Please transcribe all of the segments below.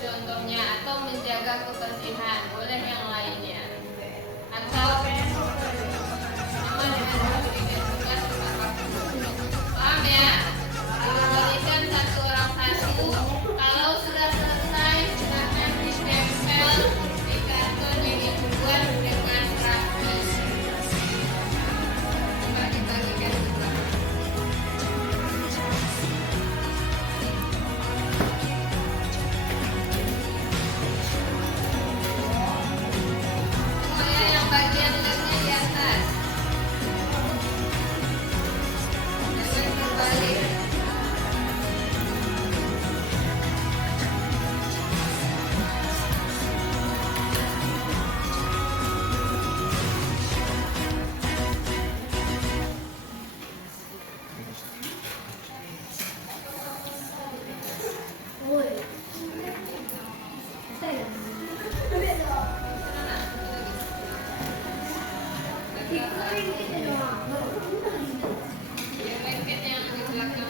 contohnya, atau menjaga kebersihan, boleh yang lainnya. Atau sama dengan memberikan tugas apapun. Paham ya? Diberikan satu orang satu. Kalau sudah selesai, silakan ditempel di karton yang dibuat dengan rapi. Coba dibagikan dulu. Semuanya yang bagian lemnya di atas. Jangan terbalik. Yang lengket yang di belakang.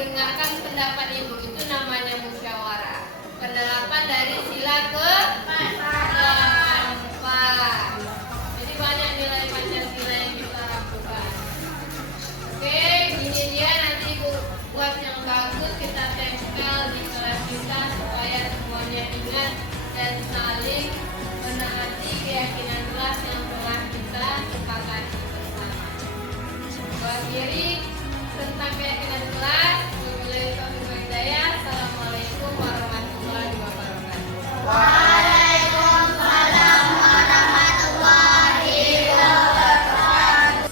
mendengarkan pendapat ibu, itu namanya musyawarah. Penerapan dari sila ke-8. Jadi banyak nilai Pancasila yang kita lakukan. Oke, gini dia, nanti ibu buat yang bagus, kita tempel di kelas kita supaya semuanya ingat dan saling menaati keyakinan kelas yang telah kita sepakati bersama. Akhiri tentang keyakinan kelas. Wabillahi taufiq wal hidayah. Assalamualaikum warahmatullahi wabarakatuh. Waalaikumsalam warahmatullahi wabarakatuh.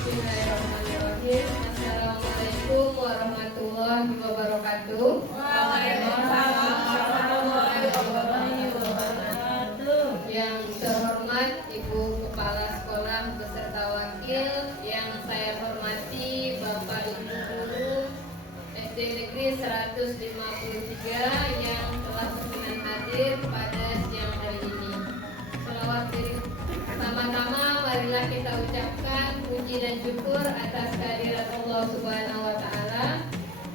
Bismillahirrahmanirrahim. Assalamualaikum warahmatullahi wabarakatuh. Waalaikumsalam warahmatullahi wabarakatuh. Yang terhormat Ibu Kepala Sekolah beserta wakil, yang saya hormati Bapak Ibu Guru SD Negeri 153 yang telah berkenan hadir pada siang hari ini. Selawat diri pertama-tama marilah kita ucapkan puji dan syukur atas kehadirat Allah Subhanahu wa taala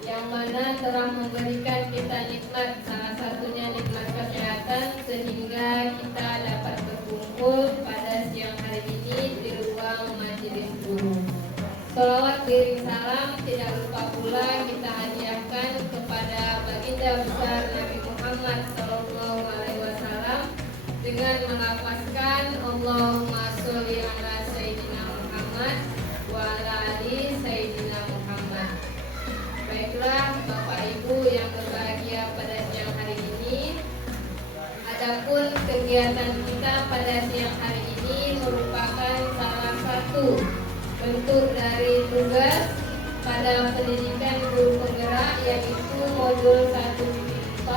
yang mana telah memberikan kita nikmat, salah satunya nikmat kesehatan, sehingga kita dapat berkumpul pada siang hari ini di ruang majelis guru. Salawat kirim salam tidak lupa pula kita hadiahkan kepada baginda besar Nabi Muhammad SAW dengan melafazkan Allahumma sholli ala Sayyidina Muhammad wa ala ali Sayyidina Muhammad. Baiklah Bapak Ibu yang berbahagia pada siang hari ini, adapun kegiatan kita pada siang hari ini merupakan salah satu bentuk dari tugas pada pendidikan guru penggerak, yaitu modul 1.4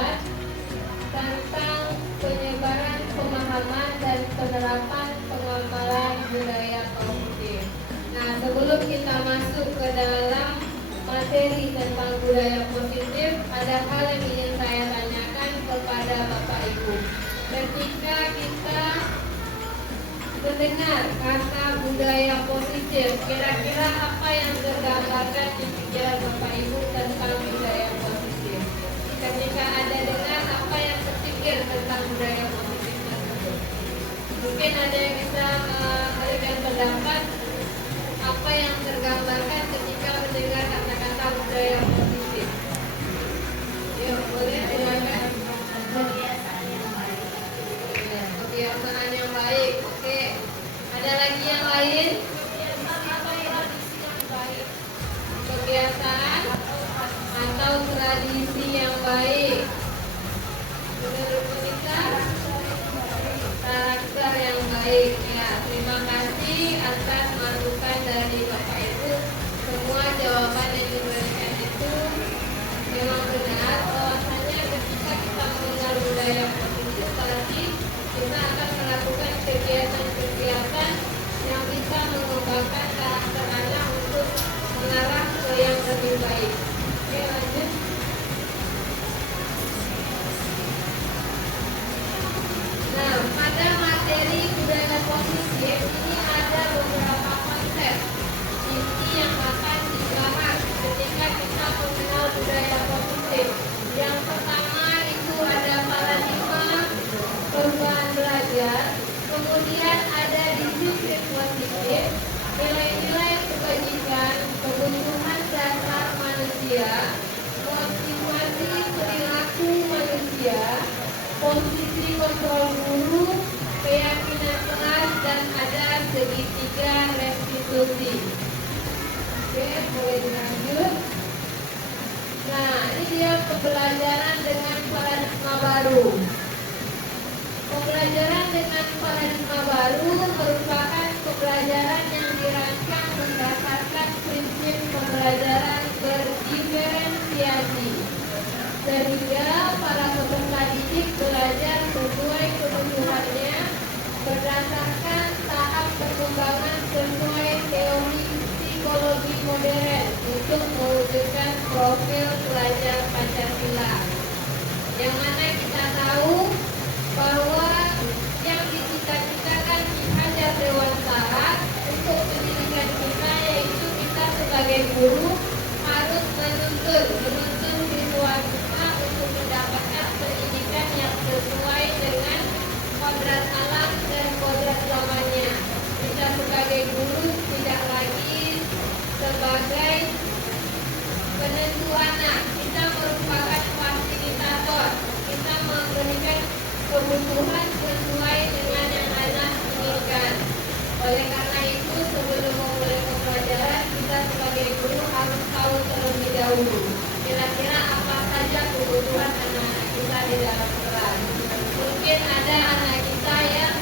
tentang penyebaran pemahaman dan penerapan pengamalan budaya positif. Nah, sebelum kita masuk ke dalam materi tentang budaya positif, ada hal yang ingin saya tanyakan kepada Bapak Ibu. Ketika kita mendengar kata budaya positif, kira-kira apa yang tergambarkan di pikiran Bapak Ibu tentang budaya positif? Ketika ada dengar, apa yang terpikir tentang budaya positif tersebut? Mungkin ada yang bisa memberikan pendapat apa yang tergambarkan ketika mendengar kata-kata budaya positif. Yuk, boleh silakan. Kebiasaan yang baik. Oke. Ada lagi yang lain? Kebiasaan atau tradisi yang baik. Menurut kita, karakter yang baik. Ya, terima kasih atas masukan dari Bapak Ibu. Semua jawaban yang diberikan itu memang benar. Bahwasanya ketika kita mengenal budaya positif, berarti kita akan melakukan kegiatan-kegiatan yang bisa mengembangkan karakter anak untuk mengarah ke yang lebih baik. Oke, lanjut. Nah, pada materi budaya positif ini ada beberapa konsep inti yang akan dibahas ketika kita mengenal budaya positif. Yang pertama itu ada paradigma perubahan belajar, kemudian ada disiplin positif, nilai-nilai kebajikan, kebutuhan dasar manusia, motivasi perilaku manusia, posisi kontrol guru, keyakinan kelas, dan ada segitiga restitusi. Oke, boleh dilanjut. Nah, ini dia pembelajaran dengan paradigma baru. Pembelajaran dengan paradigma baru merupakan pembelajaran yang dirancang berdasarkan prinsip pembelajaran berdiferensiasi, sehingga para peserta didik belajar sesuai kebutuhannya berdasarkan tahap perkembangan sesuai teori psikologi modern untuk mewujudkan profil pelajar Pancasila. Yang mana kita tahu bahwa yang dicita-citakan Ki Hajar Dewantara untuk pendidikan kita, yaitu kita sebagai guru harus menuntun siswa kita untuk mendapatkan pendidikan yang sesuai dengan kodrat alam dan kodrat zamannya. Kita sebagai guru tidak lagi sebagai penentu anak, kita merupakan fasilitator. Kita memberikan kebutuhan sesuai dengan yang anak inginkan. Oleh karena itu, sebelum memulai pembelajaran, kita sebagai guru harus tahu terlebih dahulu kira-kira apa saja kebutuhan anak-anak kita di dalam kelas. Mungkin ada anak kita yang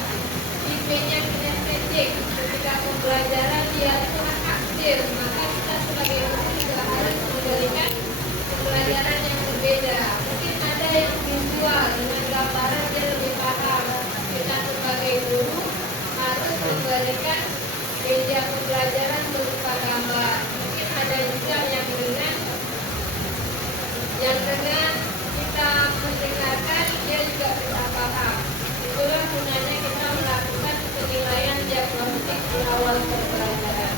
tipenya kinestetik, ketika pembelajaran dia kurang aktif, maka kita sebagai guru juga harus memberikan pembelajaran yang berbeda. Mungkin ada yang visual, dengan gambaran dia lebih paham. Kita sebagai guru harus memberikan media pembelajaran berupa gambar. Mungkin ada juga yang dengan kita mendengarkan dia juga bisa paham. Itulah gunanya kita melakukan penilaian diagnostik di awal pembelajaran.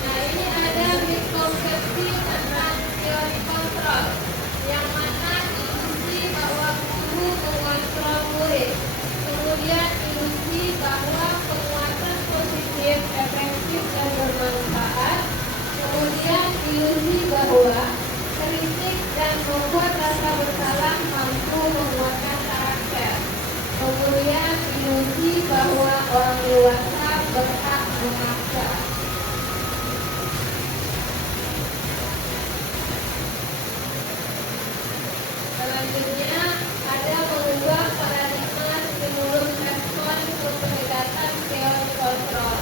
Nah, ini ada miskonsepsi tentang teori kontrol, yang mana ilusi bahwa guru mengontrol murid, kemudian ilusi bahwa penguatan positif, efektif, dan bermanfaat, kemudian ilusi bahwa kritik dan membuat rasa bersalah mampu menguatkan karakter, kemudian ilusi bahwa orang dewasa berhak memaksa. Selanjutnya ada mengubah paradigma stimulus respon ke pendekatan teori kontrol.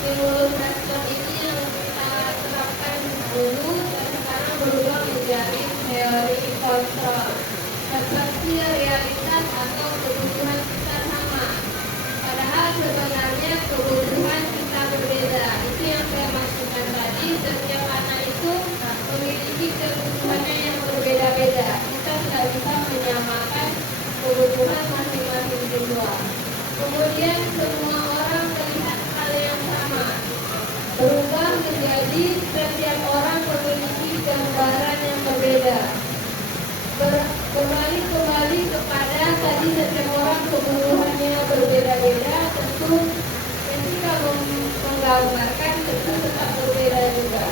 Stimulus respon ini yang kita terapkan dulu dan sekarang berubah menjadi teori kontrol. Seperti realitas atau kebutuhan kita sama, padahal sebenarnya kebutuhan kita berbeda. Itu yang saya maksudkan tadi, setiap anak itu memiliki kebutuhannya yang berbeda-beda. Kita tidak bisa menyamakan kebutuhan masing-masing siswa. Kemudian semua orang melihat hal yang sama, berubah menjadi setiap orang memiliki gambaran yang berbeda. Kembali kepada tadi, setiap orang kebutuhannya berbeda-beda, tentu ketika menggambarkan tentu tetap berbeda juga.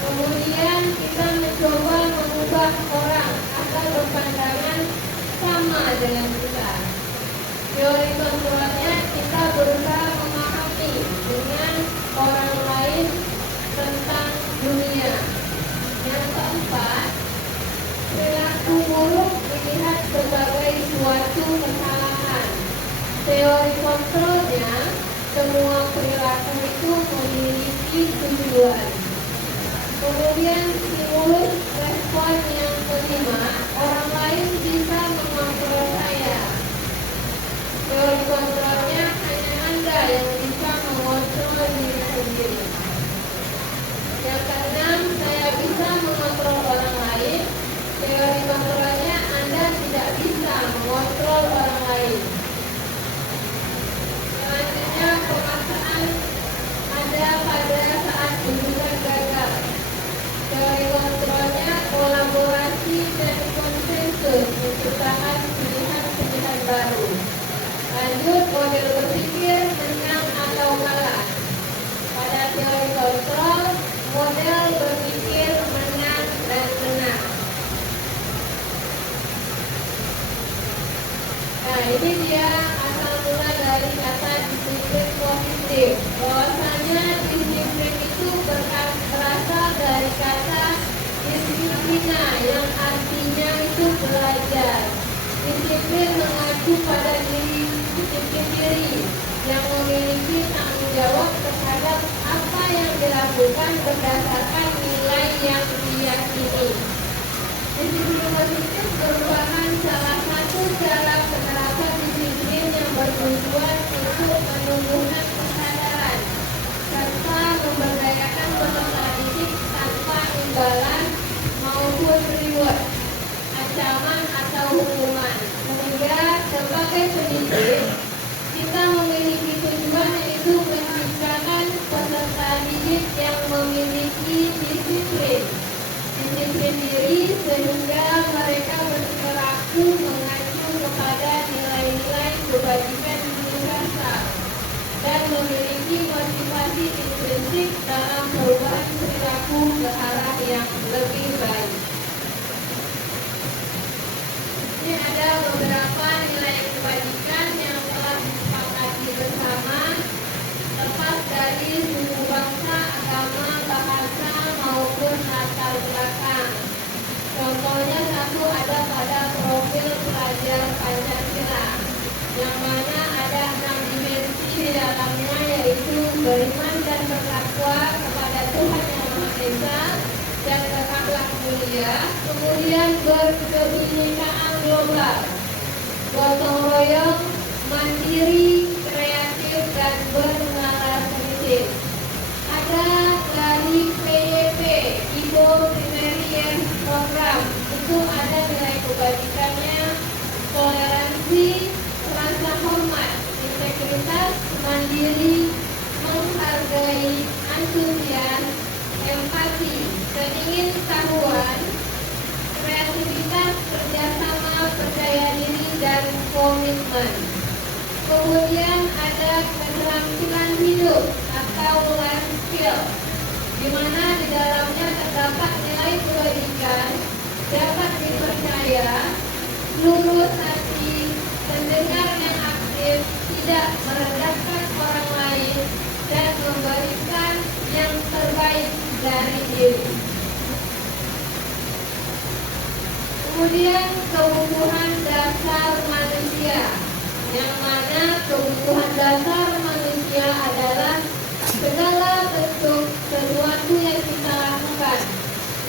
Kemudian kita mencoba mengubah orang agar berpandangan sama dengan kita. Teori kontrolnya kita berusaha memahami dengan orang lain tentang dunia. Yang keempat, perilaku buruk dilihat sebagai suatu kesalahan. Teori kontrolnya, semua perilaku itu memiliki tujuan. Kemudian stimulus respon yang kelima, orang lain bisa mengontrol saya. Teori kontrolnya hanya Anda yang bisa mengontrol diri sendiri. Yang keenam, saya bisa mengontrol orang lain. Teori kontrolnya Anda tidak bisa mengontrol orang lain. Selanjutnya, pemaksaan ada pada saat ujian gagal. Teori kontrolnya kolaborasi dan konsensus menciptakan pilihan-pilihan baru. Lanjut, model berpikir menang atau kalah. Pada teori kontrol, model berpikir menang dan menang. Nah, ini dia asal mula dari kata disiplin positif. Bahwasanya disiplin itu berasal dari kata disiplina, yang artinya itu belajar. Disiplin mengacu pada disiplin diri yang memiliki tanggung jawab terhadap apa yang dilakukan berdasarkan nilai yang diyakini. Disiplin positif merupakan salah satu cara penerapan disiplin yang bertujuan untuk menumbuhkan kesadaran serta memberdayakan peserta didik tanpa imbalan maupun reward. Ancaman sebagai pendidik, kita memiliki tujuan yaitu menciptakan peserta didik yang memiliki disiplin diri sehingga mereka berperilaku mengacu kepada nilai-nilai kebajikan universal dan memiliki motivasi intrinsik dalam perubahan perilaku ke arah yang lebih baik. Ini ada beberapa nilai kebajikan yang telah disepakati bersama, lepas dari suku bangsa, agama, bahasa maupun latar belakang. Contohnya satu ada pada profil pelajar Pancasila, yang mana ada 6 dimensi di dalamnya, yaitu beriman dan bertakwa kepada Tuhan Yang Maha Esa dan berakhlak mulia, kemudian berkebinekaan global, gotong royong, mandiri, kreatif, dan bernalar prinsip. Ada dari PYP, Ibo Primarian Program, itu ada nilai kebajikannya, toleransi, rasa hormat, integritas, mandiri, menghargai, antusias, empati, keingintahuan, kreativitas, kerjasama, percaya diri, dan komitmen. Kemudian ada keterampilan hidup atau life skill, di mana di dalamnya terdapat nilai kebajikan, dapat dipercaya, lurus hati, pendengar yang aktif, tidak merendahkan orang lain, dan memberikan yang terbaik dari diri. Kemudian kebutuhan dasar manusia, yang mana kebutuhan dasar manusia adalah segala bentuk sesuatu yang kita lakukan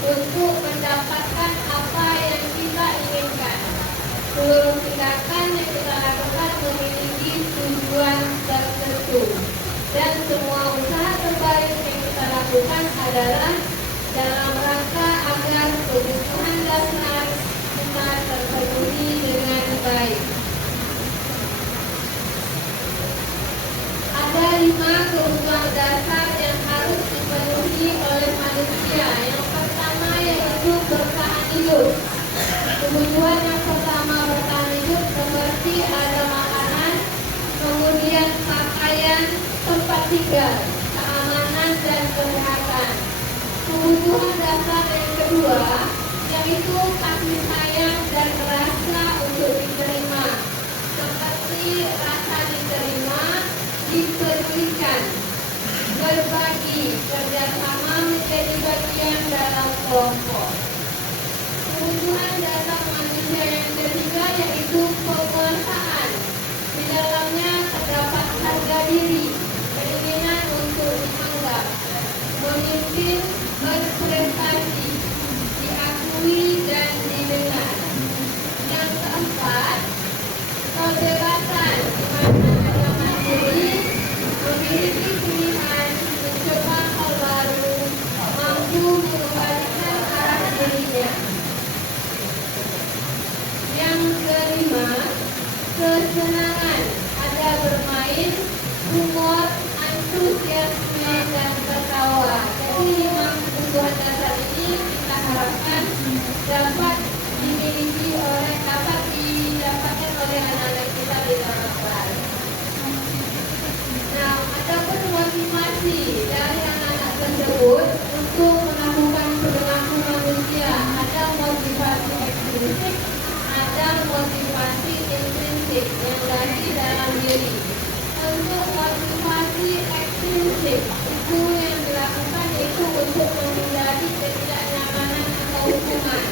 untuk mendapatkan apa yang kita inginkan. Seluruh tindakan yang kita lakukan memiliki tujuan tertentu, dan semua usaha terbaik yang kita lakukan adalah dalam rangka agar kebutuhan dasar kita terpenuhi dengan baik. Ada 5 kebutuhan dasar yang harus dipenuhi oleh manusia. Yang pertama yaitu bertahan hidup. Kebutuhan yang pertama bertahan hidup seperti ada makanan, kemudian pakaian, tempat tinggal, keamanan, dan kesehatan. Kebutuhan dasar yang kedua yaitu kasih sayang dan rasa untuk diterima, seperti rasa diterima, dipedulikan, berbagi, kerjasama menjadi bagian dalam kelompok. Kebutuhan dasar manusia yang ketiga yaitu penguasaan. Di dalamnya terdapat harga diri, keinginan untuk dianggap, memimpin, berprestasi, diakui, dan didengar. Yang keempat, kebebasan, di mana ada mandiri, memiliki pilihan, mencoba hal baru, mampu mengembalikan arah dirinya. Yang kelima, kesenangan, ada bermain, humor, antusiasme, dan tertawa. Jadi 5 kebutuhan dasar ini kita harapkan dapat didapatkan oleh anak-anak kita di dalam kelas. Nah, adapun motivasi dari anak-anak tersebut untuk melakukan perilaku manusia, ada motivasi ekstrinsik, ada motivasi intrinsik yang dari dalam diri. Untuk motivasi ekstrinsik itu yang dilakukan itu untuk menghindari ketidaknyamanan atau hukuman.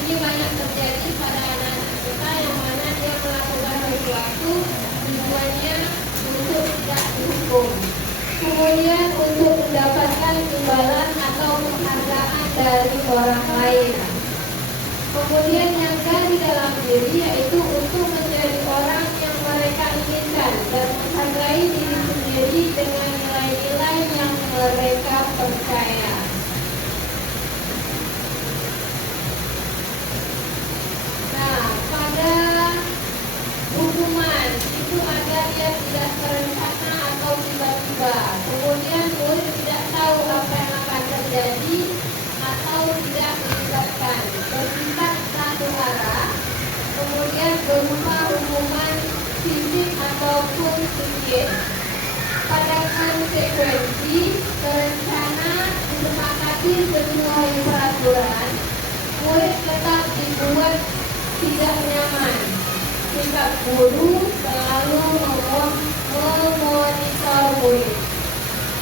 Ini banyak terjadi pada anak-anak kita yang mana dia melakukan sesuatu tujuannya untuk tidak dihukum. Kemudian untuk mendapatkan imbalan atau penghargaan dari orang lain. Kemudian yang dari dalam diri yaitu untuk menjadi orang yang mereka inginkan dan menghargai diri sendiri dengan nilai-nilai yang mereka percaya. Nah, pada hukuman itu ada yang tidak terencana atau tiba-tiba. Kemudian murid tidak tahu apa yang akan terjadi atau tidak melibatkan. Bersifat satu arah, kemudian berupa hukuman fisik ataupun psikis. Pada konsekuensi, terencana disepakati sesuai peraturan, murid tetap dibuat tidak nyaman. Sikap guru selalu memonitor murid.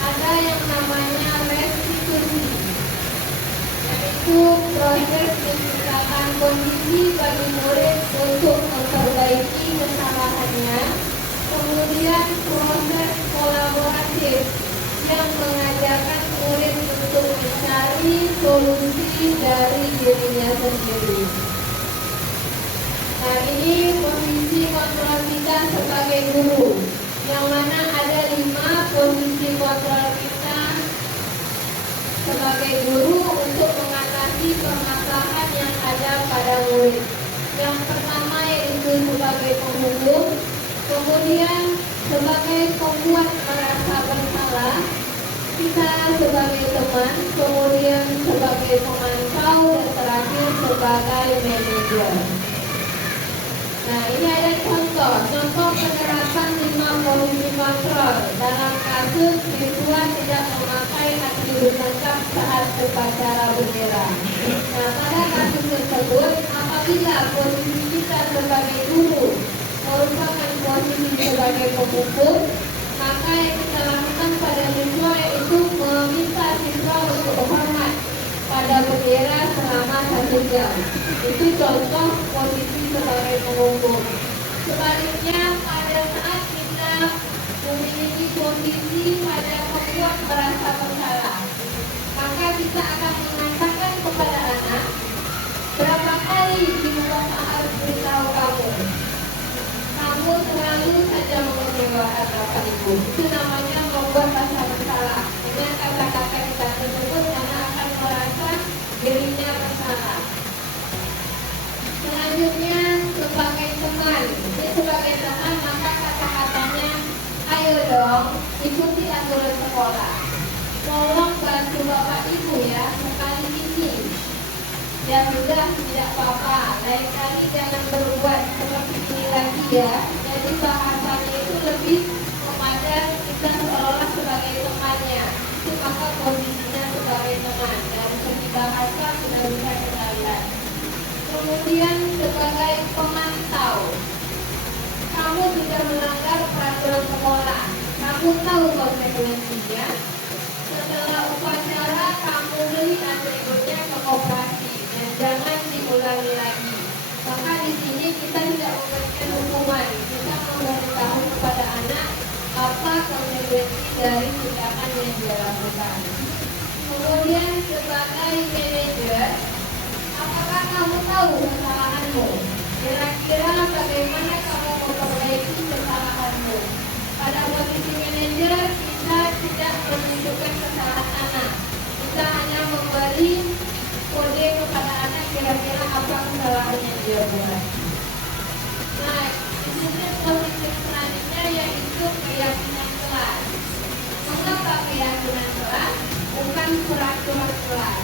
Ada yang namanya restitusi, yaitu proses menciptakan kondisi bagi murid untuk memperbaiki kesalahannya. Kemudian proses kolaboratif yang mengajarkan murid untuk mencari solusi dari dirinya sendiri. Nah, ini posisi kontrol kita sebagai guru, yang mana ada 5 posisi kontrol kita sebagai guru untuk mengatasi permasalahan yang ada pada murid. Yang pertama yaitu sebagai penghukum, kemudian sebagai pembuat merasa bersalah, kita sebagai teman, kemudian sebagai pemantau, dan terakhir sebagai manajer. Nah, ini ada contoh penerapan 5 posisi kontrol dalam kasus siswa tidak memakai atribut lengkap saat upacara bendera. Nah, pada kasus tersebut, apabila posisi kita sebagai guru merupakan posisi sebagai penghukum, maka yang kita lakukan pada siswa yaitu meminta siswa untuk hormat pada bendera selama 1 jam. Itu contoh posisi sebagai penghukum. Sebaliknya, pada saat kita memiliki posisi pada pembuat merasa bersalah, maka kita akan mengatakan kepada anak, berapa kali di rumah harus beritahu kamu selalu saja mengecewakan bapak ibu. Itu namanya membuat rasa bersalah. Dengan kata-kata kita tersebut, anak akan merasa dirinya bersalah. Selanjutnya, sebagai teman. Jadi sebagai teman, maka kata-katanya, ayo dong, ikuti aturan sekolah. Tolong bantu bapak ibu ya, sekali ini. Ya sudah, tidak apa-apa. Lain kali jangan berbuat seperti ini lagi ya. Jadi bahasanya itu lebih kepada kita seolah sebagai temannya. Itu maka posisinya sebagai teman. Dari segi bahasa sudah bisa kita lihat. Kemudian sebagai pemantau, kamu sudah melanggar peraturan sekolah. Kamu tahu konsekuensinya. Setelah upacara, kamu beli atributnya ke koperasi. Jangan diulangi lagi. Maka di sini kita tidak memberikan hukuman, kita memberitahu kepada anak apa konsekuensi dari tindakan yang dia lakukan. Kemudian sebagai manajer, apakah kamu tahu kesalahanmu? Kira-kira bagaimana kamu memperbaiki kesalahanmu? Pada posisi manajer, kita tidak menunjukkan kesalahan anak. Kita hanya memberi kode kepada anak kira-kira apa kesalahan yang dia buat. Nah, di sini posisi selanjutnya yaitu keyakinan kelas. Mengapa keyakinan kelas? Bukan peraturan kelas.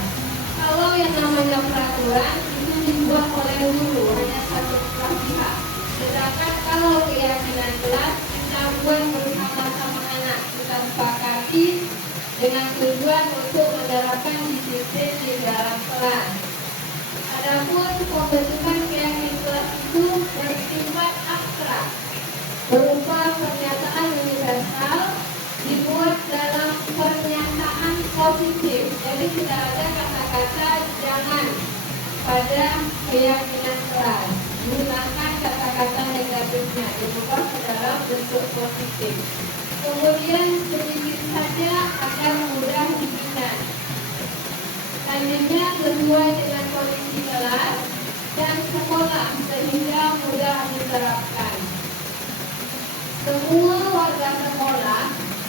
Kalau yang namanya peraturan itu dibuat oleh guru, hanya satu pihak. Sedangkan kalau keyakinan kelas kita buat bersama-sama anak, kita sepakati dengan tujuan untuk menerapkan disiplin di dalam kelas. Adapun pembentukan keyakinan kelas itu bersifat abstrak, berupa pernyataan universal, dibuat dalam pernyataan positif. Jadi tidak ada kata-kata jangan pada keyakinan kelas. Gunakan kata-kata negatifnya, diubah ke dalam bentuk positif. Kemudian sedikit saja agar mudah diingat. Selanjutnya sesuai dengan kondisi kelas dan sekolah sehingga mudah diterapkan. Semua warga sekolah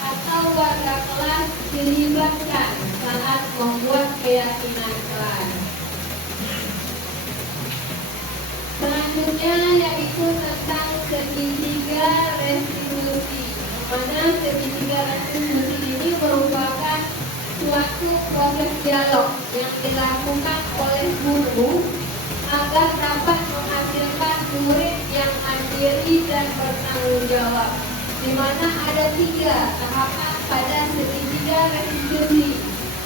atau warga kelas dilibatkan saat membuat keyakinan kelas. Selanjutnya yaitu tentang segitiga mana segitiga restitusi ini merupakan suatu proses dialog yang dilakukan oleh guru agar dapat menghasilkan murid yang mandiri dan bertanggung jawab, di mana ada 3 tahapan pada segitiga restitusi.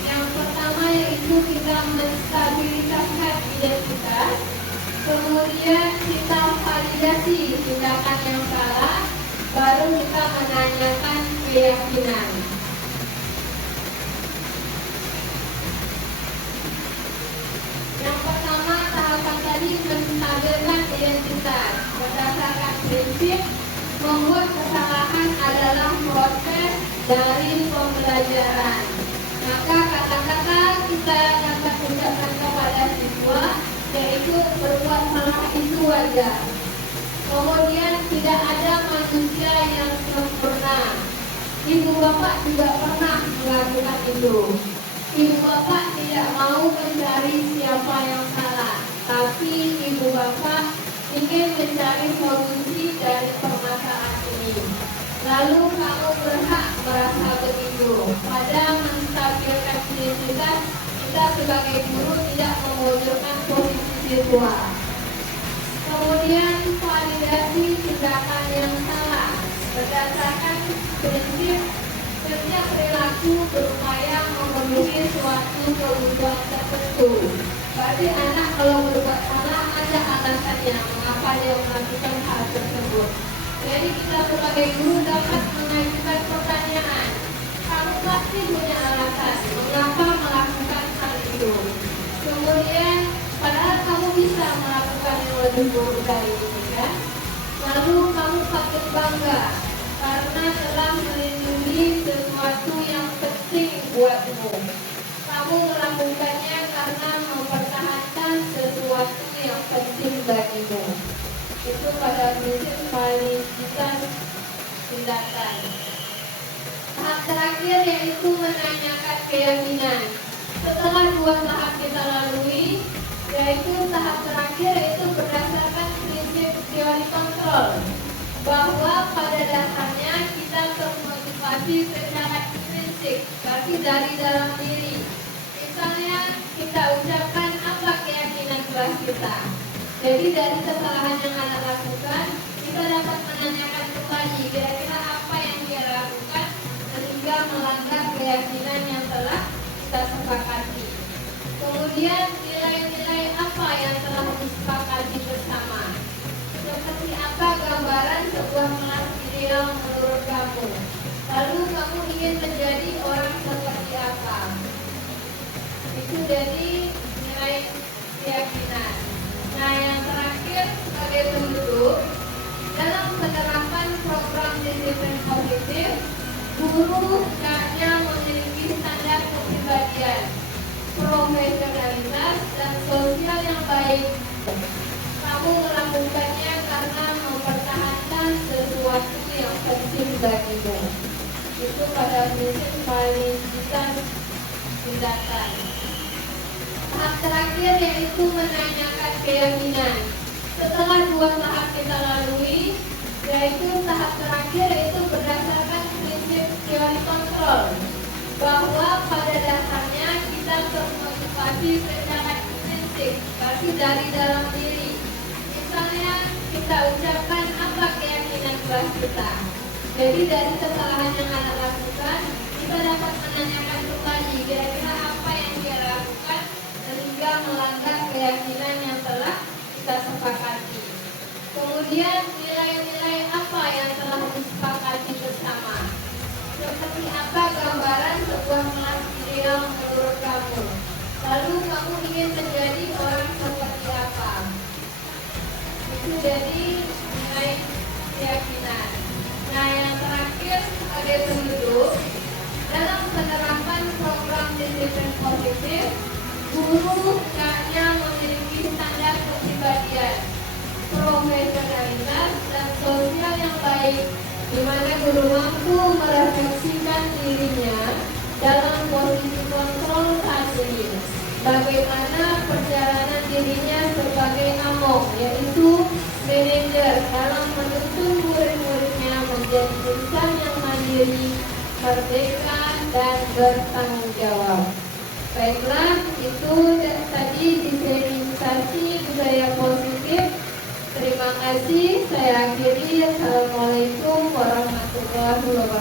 Yang pertama yaitu kita menstabilisasi identitas, kemudian kita validasi tindakan yang salah, baru kita menanyakan keyakinan. Yang pertama tahapan tadi menstabilkan identitas berdasarkan prinsip membuat kesalahan adalah proses dari pembelajaran. Maka kata-kata kita dapat ucapkan kepada siswa yaitu berbuat salah itu wajar. Kemudian tidak ada manusia yang sempurna. Ibu bapak juga pernah melakukan itu. Ibu bapak tidak mau mencari siapa yang salah, tapi ibu bapak ingin mencari solusi dari permasalahan ini. Lalu kamu berhak merasa begitu. Pada menstabilkan identitas, kita sebagai guru tidak memojokkan posisi siswa. Kemudian validasi tindakan yang salah berdasarkan prinsip setiap perilaku berupaya memenuhi suatu kebutuhan tertentu. Berarti anak kalau berbuat salah ada alasannya mengapa dia melakukan hal tersebut. Jadi kita sebagai guru dapat mengajukan pertanyaan. Kamu pasti punya alasan mengapa melakukan hal itu. Kemudian padahal kamu bisa melakukan yang lebih buruk dari ini kan. Lalu kamu patut bangga karena telah melindungi sesuatu yang penting buatmu. Kamu melakukannya karena mempertahankan sesuatu yang penting bagimu. Itu pada prinsip validitas tindakan. Tahap terakhir yaitu menanyakan keyakinan. Setelah 2 tahap kita lalui, yaitu tahap terakhir itu berdasarkan prinsip teori kontrol, bahwa pada dasarnya kita termotivasi secara intrinsik, berarti dari dalam diri. Misalnya kita ucapkan apa keyakinan kelas kita. Jadi dari kesalahan yang anak lakukan, kita dapat menanyakan kembali kira-kira apa yang dia lakukan sehingga melanggar keyakinan yang telah kita sepakati. Kemudian nilai-nilai apa yang telah disepakati bersama. Seperti apa gambaran sebuah kelas ideal menurut kamu. Lalu kamu ingin menjadi orang seperti apa. Itu jadi nilai keyakinan. Nah yang terakhir sebagai penduduk, dalam penerapan program disiplin positif, guru hendaknya memiliki standar kepribadian, profesionalitas, dan sosial yang baik. Kamu melakukannya karena mempertahankan sesuatu yang penting bagimu. Itu pada prinsip validitas tindakan. Tahap terakhir yaitu menanyakan keyakinan. Setelah 2 tahap kita lalui, yaitu tahap terakhir itu berdasarkan prinsip teori kontrol, bahwa pada dasarnya kita termotivasi secara intrinsik, berarti dari dalam diri. Misalnya kita ucapkan apa keyakinan kelas kita. Jadi dari kesalahan yang anak lakukan, kita dapat menanyakan kembali kira-kira apa yang dia lakukan sehingga melanggar keyakinan yang telah kita sepakati. Kemudian nilai-nilai apa yang telah disepakati bersama. Seperti apa gambaran sebuah kelas ideal menurut kamu. Lalu kamu ingin menjadi orang seperti apa. Itu jadi nilai keyakinan. Nah yang terakhir sebagai penduduk, dalam penerapan program disiplin positif, guru hendaknya memiliki standar kepribadian, profesionalitas, dan sosial yang baik, di mana guru mampu merefleksikan dirinya dalam posisi kontrol saat ini. Bagaimana perjalanan dirinya sebagai among, yaitu manajer dalam menuntun murid-muridnya menjadi insan yang mandiri merdeka, dan bertanggung jawab. Baiklah, itu tadi diseriusi budaya positif. Terima kasih. Saya akhiri. Assalamualaikum warahmatullahi wabarakatuh.